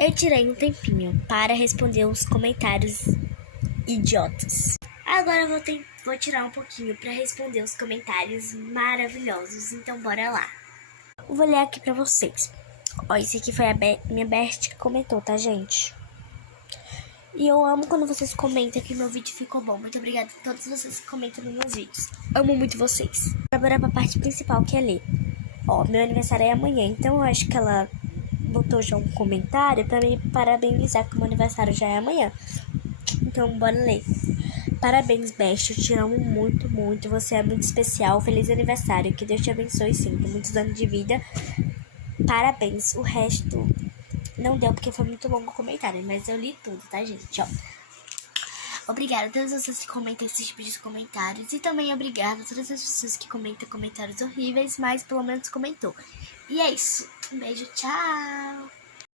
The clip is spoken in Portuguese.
Eu tirei um tempinho para responder os comentários idiotas. Agora eu vou tirar um pouquinho para responder os comentários maravilhosos. Então bora lá. Eu vou ler aqui para vocês. Ó, esse aqui foi a minha best que comentou, tá, gente? E eu amo quando vocês comentam que meu vídeo ficou bom. Muito obrigada a todos vocês que comentam nos meus vídeos. Amo muito vocês. Agora pra parte principal, que é ler. Ó, meu aniversário é amanhã, então eu acho que ela botou já um comentário pra me parabenizar que o meu aniversário já é amanhã. Então, bora ler. Parabéns, Best. Eu te amo muito, muito. Você é muito especial. Feliz aniversário. Que Deus te abençoe sempre. Muitos anos de vida. Parabéns. O resto não deu porque foi muito longo o comentário, mas eu li tudo, tá, gente? Ó. Obrigada a todas vocês que comentam esse tipo de comentários. E também obrigada a todas as pessoas que comentam comentários horríveis, mas pelo menos comentou. E é isso. Um beijo, tchau!